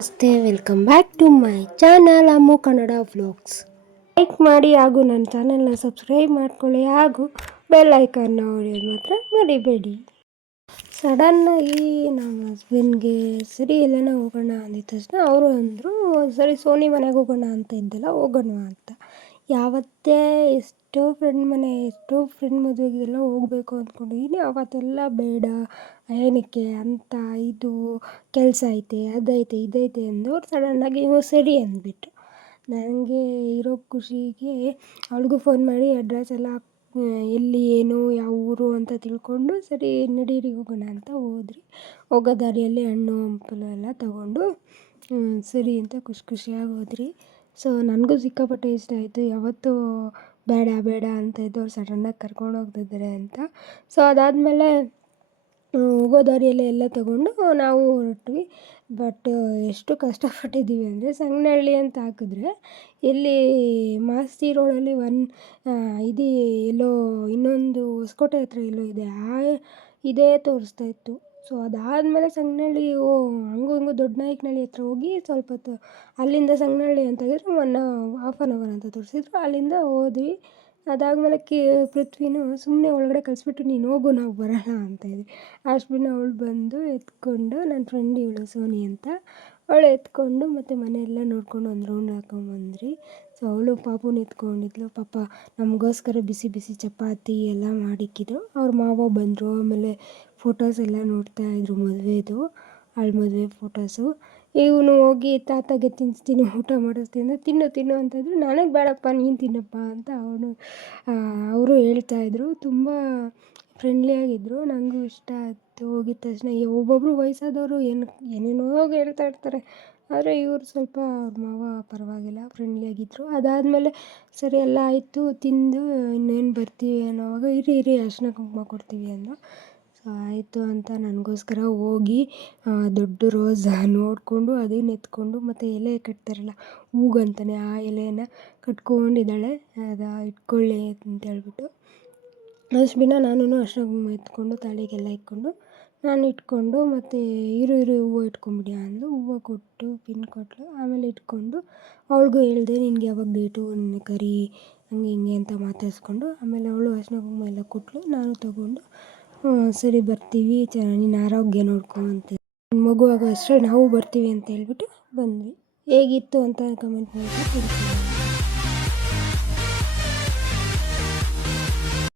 ನಮಸ್ತೆ, welcome back to my channel Ammu Kannada vlogs. Like ಮಾಡಿ ಹಾಗೂ ನನ್ನ ಚಾನಲ್ನ ಸಬ್ಸ್ಕ್ರೈಬ್ ಮಾಡ್ಕೊಳ್ಳಿ ಹಾಗೂ ಬೆಲ್ ಐಕಾನ್ನ ಹೊಡೆಯೋದು ಮಾತ್ರ ಮರಿಬೇಡಿ. ಸಡನ್ನಾಗಿ ನಮ್ಮ ಹಸ್ಬೆಂಡ್ಗೆ ಸರಿ ಎಲ್ಲನ ಹೋಗೋಣ ಅಂದಿದ ತಕ್ಷಣ ಅವರು ಅಂದರು, ಸರಿ ಸೋನಿ ಮನೆಗೆ ಹೋಗೋಣ ಅಂತ ಇದ್ದಲ್ಲ, ಹೋಗೋಣ ಅಂತ. ಯಾವತ್ತೇ ಎಷ್ಟೋ ಫ್ರೆಂಡ್ ಮದುವೆಗೆಲ್ಲ ಹೋಗಬೇಕು ಅಂದ್ಕೊಂಡಿದ್ದೀನಿ. ಅವತ್ತೆಲ್ಲ ಬೇಡ, ಏನಕ್ಕೆ ಅಂತ, ಇದು ಕೆಲಸ ಐತೆ, ಅದೈತೆ, ಇದೈತೆ ಅಂದವ್ರು ಸಡನ್ನಾಗಿ ಸರಿ ಅಂದ್ಬಿಟ್ರು. ನನಗೆ ಇರೋ ಖುಷಿಗೆ ಅವಳಿಗೂ ಫೋನ್ ಮಾಡಿ ಅಡ್ರೆಸ್ ಎಲ್ಲ ಎಲ್ಲಿ, ಏನು, ಯಾವ ಊರು ಅಂತ ತಿಳ್ಕೊಂಡು, ಸರಿ ನಡೀರಿ ಹೋಗೋಣ ಅಂತ ಹೋದ್ರಿ. ಹೋಗೋ ದಾರಿಯಲ್ಲಿ ಹಣ್ಣು ಹಂಪಲು ಎಲ್ಲ ತಗೊಂಡು ಸರಿ ಅಂತ ಖುಷಿಯಾಗಿ ಹೋದ್ರಿ. ಸೊ ನನಗೂ ಸಿಕ್ಕಾಪಟ್ಟೆ ಇಷ್ಟ ಆಯಿತು. ಯಾವತ್ತೂ ಬೇಡ ಬೇಡ ಅಂತ ಇದ್ದವ್ರು ಸಡನ್ನಾಗಿ ಕರ್ಕೊಂಡು ಹೋಗ್ತಿದ್ದಾರೆ ಅಂತ. ಸೊ ಅದಾದಮೇಲೆ ಹೋಗೋ ದಾರಿಯಲ್ಲಿ ಎಲ್ಲ ತಗೊಂಡು ನಾವು ಹೊರಟ್ವಿ. ಬಟ್ ಎಷ್ಟು ಕಷ್ಟಪಟ್ಟಿದ್ದೀವಿ ಅಂದರೆ, ಸಂಗನಹಳ್ಳಿ ಅಂತ ಹಾಕಿದ್ರೆ ಎಲ್ಲಿ ಮಾಸ್ತಿ ರೋಡಲ್ಲಿ ಇದು ಎಲ್ಲೋ ಇನ್ನೊಂದು ಹೊಸಕೋಟೆ ಹತ್ರ ಎಲ್ಲೋ ಇದೆ, ಇದೇ ತೋರಿಸ್ತಾ ಇತ್ತು. ಸೊ ಅದಾದಮೇಲೆ ಸಂಗನಹಳ್ಳಿ ಹಂಗೂ ಹಿಂಗೂ ದೊಡ್ಡನಾಯಕನಹಳ್ಳಿ ಹತ್ರ ಹೋಗಿ ಸ್ವಲ್ಪ ಹೊತ್ತು ಅಲ್ಲಿಂದ ಸಂಗನಹಳ್ಳಿ ಅಂತ ಹೇಳಿದ್ರೆ ಹಾಫ್ ಆನ್ ಅವರ್ ಅಂತ ತೋರಿಸಿದ್ರು. ಅಲ್ಲಿಂದ ಹೋದ್ವಿ. ಅದಾದಮೇಲೆ ಪೃಥ್ವಿನೂ ಸುಮ್ಮನೆ ಒಳಗಡೆ ಕಳಿಸ್ಬಿಟ್ಟು ನೀನು ಹೋಗು, ನಾವು ಬರೋಣ ಅಂತ ಇದ್ವಿ. ಅಷ್ಟನ್ನು ಅವಳು ಬಂದು ಎತ್ಕೊಂಡು, ನನ್ನ ಫ್ರೆಂಡ್ ಇವಳು ಸೋನಿ ಅಂತ, ಅವಳು ಎತ್ಕೊಂಡು ಮತ್ತು ಮನೆಯೆಲ್ಲ ನೋಡ್ಕೊಂಡು ಒಂದು ರೌಂಡ್ ಹಾಕೊಂಬಂದ್ರಿ. ಸೊ ಅವಳು ಪಾಪುನ ಎತ್ಕೊಂಡಿದ್ಲು. ಪಾಪ ನಮಗೋಸ್ಕರ ಬಿಸಿ ಬಿಸಿ ಚಪಾತಿ ಎಲ್ಲ ಮಾಡಿಕ್ಕಿದ್ರು. ಅವ್ರ ಮಾವ ಬಂದರು. ಆಮೇಲೆ ಫೋಟೋಸ್ ಎಲ್ಲ ನೋಡ್ತಾಯಿದ್ರು ಮದುವೆದು, ಅವಳ ಮದುವೆ ಫೋಟೋಸು. ಇವನು ಹೋಗಿ ತಾತಗೆ ತಿನ್ನಿಸ್ತೀನಿ, ಊಟ ಮಾಡಿಸ್ತೀನಿ ಅಂದರೆ ತಿನ್ನು ಅಂತಂದರು. ನನಗೆ ಬೇಡಪ್ಪ, ನೀನು ತಿನ್ನಪ್ಪ ಅಂತ ಅವರು ಹೇಳ್ತಾಯಿದ್ರು. ತುಂಬ ಫ್ರೆಂಡ್ಲಿಯಾಗಿದ್ದರು. ನನಗೂ ಇಷ್ಟ ಆಯಿತು. ಹೋಗಿದ ತಕ್ಷಣ ಒಬ್ಬೊಬ್ಬರು ವಯಸ್ಸಾದವರು ಏನೇನೋ ಹೇಳ್ತಾ ಇರ್ತಾರೆ, ಆದರೆ ಇವರು ಸ್ವಲ್ಪ ಅವ್ರ ಮಾವ ಪರವಾಗಿಲ್ಲ, ಫ್ರೆಂಡ್ಲಿಯಾಗಿದ್ದರು. ಅದಾದಮೇಲೆ ಸರಿ ಎಲ್ಲ ಆಯಿತು, ತಿಂದು ಇನ್ನೇನು ಬರ್ತೀವಿ ಅನ್ನೋವಾಗ ಇರಿ ಅರಿಶಿನ ಕುಂಕುಮ ಕೊಡ್ತೀವಿ ಅನ್ನೋ. ಸೊ ಆಯಿತು ಅಂತ ನನಗೋಸ್ಕರ ಹೋಗಿ ದೊಡ್ಡ ರೋಸ್ ನೋಡಿಕೊಂಡು ಅದನ್ನ ಎತ್ಕೊಂಡು, ಮತ್ತು ಎಲೆ ಕಟ್ತಾರಲ್ಲ ಹೂಗಂತಾನೆ, ಆ ಎಲೆನ ಕಟ್ಕೊಂಡಿದ್ದಾಳೆ. ಇಟ್ಕೊಳ್ಳಿ ಅಂತೇಳ್ಬಿಟ್ಟು ಅಷ್ಟನ್ನ ನಾನು ಅರಿಶಿನ ಕುಂಕುಮ ಎತ್ಕೊಂಡು ತಾಳಿಗೆಲ್ಲ ಇಟ್ಕೊಂಡು ನಾನು ಇಟ್ಕೊಂಡು, ಮತ್ತು ಇರು ಹೂವು ಇಟ್ಕೊಂಬಿಡಿ ಅಂದು ಹೂವು ಕೊಟ್ಟು ಪಿನ್ ಕೊಟ್ಟಳು. ಆಮೇಲೆ ಇಟ್ಕೊಂಡು ಅವಳಿಗೂ ಹೇಳಿದೆ, ನಿನಗೆ ಯಾವಾಗ ಡೇಟು, ನಿನ್ನೆ ಕರಿ, ಹಂಗೆ ಹಿಂಗೆ ಅಂತ ಮಾತಾಡಿಸ್ಕೊಂಡು, ಆಮೇಲೆ ಅವಳು ಅರಿಶಿನ ಕುಂಕುಮ ಎಲ್ಲ ಕೊಟ್ಟಳು. ನಾನು ತೊಗೊಂಡು ಸರಿ ಬರ್ತೀವಿ, ನಿನ್ನ ಆರೋಗ್ಯ ನೋಡ್ಕೊ ಅಂತ, ನನ್ನ ಮಗು ಆಗೋ ಅಷ್ಟರಲ್ಲಿ ನಾವು ಬರ್ತೀವಿ ಅಂತ ಹೇಳ್ಬಿಟ್ಟು ಬಂದ್ವಿ. ಹೇಗಿತ್ತು ಅಂತ ಕಮೆಂಟ್ ಮಾಡಿ ತಿಳಿಸಿ.